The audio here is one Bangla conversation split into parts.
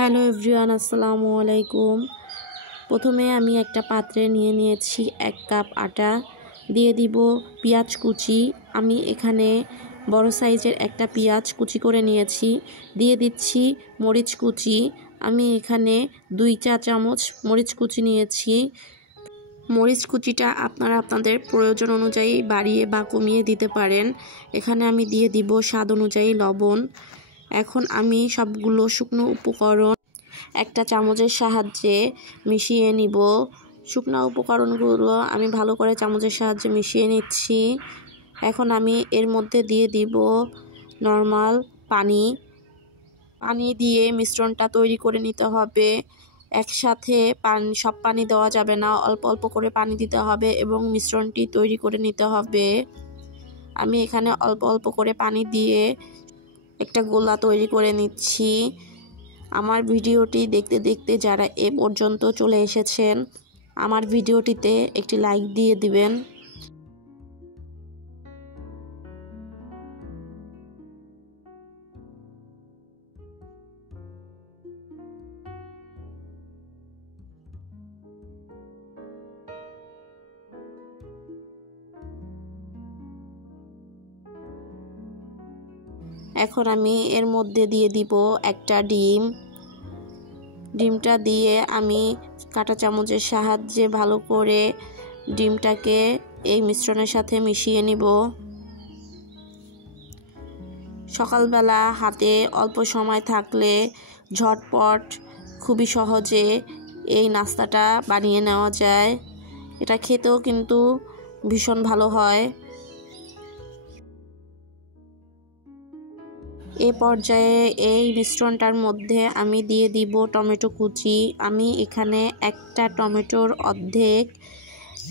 হ্যালো এভরিওয়ান, আসসালামু আলাইকুম। প্রথমে আমি একটা পাত্রে নিয়ে নিয়েছি 1 কাপ আটা, দিয়ে দিব পেঁয়াজ কুচি। আমি এখানে বড় সাইজের একটা পেঁয়াজ কুচি করে নিয়েছি। দিয়ে দিচ্ছি মরিচ কুচি। আমি এখানে 2 চা চামচ মরিচ কুচি নিয়েছি। মরিচ কুচিটা আপনারা আপনাদের প্রয়োজন অনুযায়ী বাড়িয়ে বা কমিয়ে দিতে পারেন। এখানে আমি দিয়ে দিব স্বাদ অনুযায়ী লবণ। এখন আমি সবগুলো শুকনো উপকরণ একটা চামচের সাহায্যে মিশিয়ে নিব। শুকনো উপকরণগুলো আমি ভালো করে চামচের সাহায্যে মিশিয়ে নিচ্ছি। এখন আমি এর মধ্যে দিয়ে দিব নরমাল পানি। পানি দিয়ে মিশ্রণটা তৈরি করে নিতে হবে। একসাথে সব পানি দেওয়া যাবে না, অল্প অল্প করে পানি দিতে হবে এবং মিশ্রণটি তৈরি করে নিতে হবে। আমি এখানে অল্প অল্প করে পানি দিয়ে একটা গোলা তৈরি করে নিচ্ছি। আমার ভিডিওটি দেখতে দেখতে যারা এ পর্যন্ত চলে এসেছেন, আমার ভিডিওটিতে একটি লাইক দিয়ে দিবেন। এখন আমি এর মধ্যে দিয়ে দিব একটা ডিম। ডিমটা দিয়ে আমি কাঁটা চামচের সাহায্যে ভালো করে ডিমটাকে এই মিশ্রণের সাথে মিশিয়ে নিব। সকালবেলা হাতে অল্প সময় থাকলে ঝটপট খুবই সহজে এই নাস্তাটা বানিয়ে নেওয়া যায়। এটা খেতেও কিন্তু ভীষণ ভালো হয়। এ পর্যায়ে এই মিশ্রণটার মধ্যে আমি দিয়ে দিব টমেটো কুচি। আমি এখানে একটা টমেটোর অর্ধেক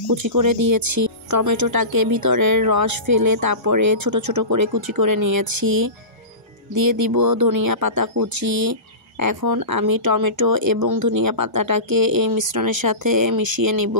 কুচি করে দিয়েছি। টমেটোটাকে ভিতরের রস ফেলে তারপরে ছোট ছোট করে কুচি করে নিয়েছি। দিয়ে দিব ধনিয়া পাতা কুচি। এখন আমি টমেটো এবং ধনিয়া পাতাটাকে এই মিশ্রণের সাথে মিশিয়ে নিব।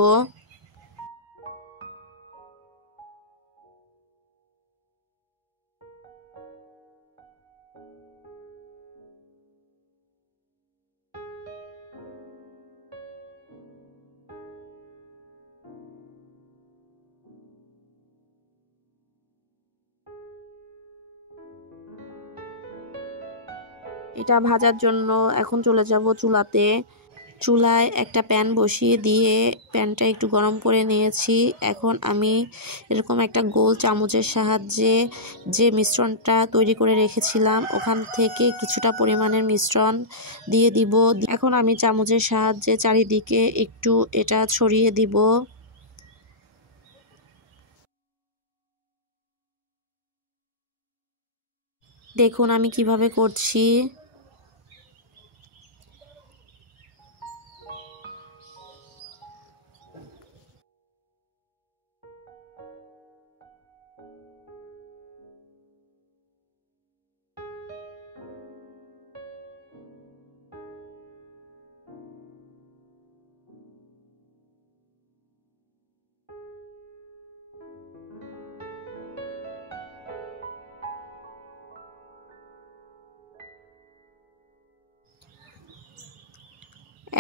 এটা ভাজার জন্য এখন চলে যাব চুলাতে। চুলায় একটা প্যান বসিয়ে দিয়ে প্যানটা একটু গরম করে নিয়েছি। এখন আমি এরকম একটা গোল চামচের সাহায্যে যে মিশ্রণটা তৈরি করে রেখেছিলাম ওখান থেকে কিছুটা পরিমাণের মিশ্রণ দিয়ে দিব। এখন আমি চামচের সাহায্যে চারিদিকে একটু এটা ছড়িয়ে দিব। দেখুন আমি কিভাবে করছি।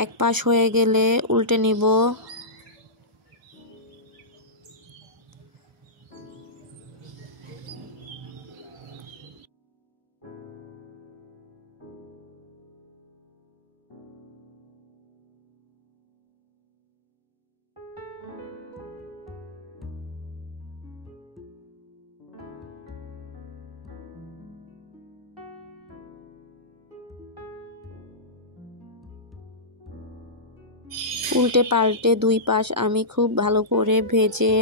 এক পাশ হয়ে গেলে উল্টে নিব। উল্টে পাল্টে 2 পাশ আমি খুব ভালো করে ভেজে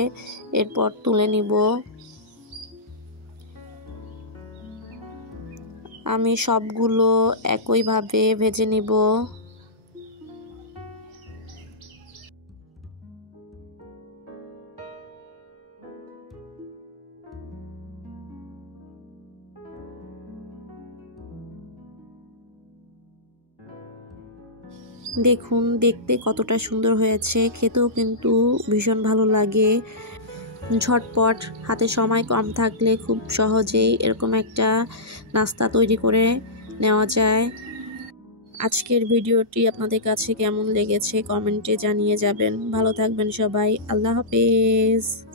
এরপর তুলে নিব। আমি সবগুলো একইভাবে ভেজে নিব। দেখুন দেখতে কতটা সুন্দর হয়েছে, খেতেও কিন্তু ভীষণ ভালো লাগে। ঝটপট হাতে সময় কম থাকলে খুব সহজেই এরকম একটা নাস্তা তৈরি করে নেওয়া যায়। আজকের ভিডিওটি আপনাদের কাছে কেমন লেগেছে কমেন্টে জানিয়ে যাবেন। ভালো থাকবেন সবাই। আল্লাহ হাফেজ।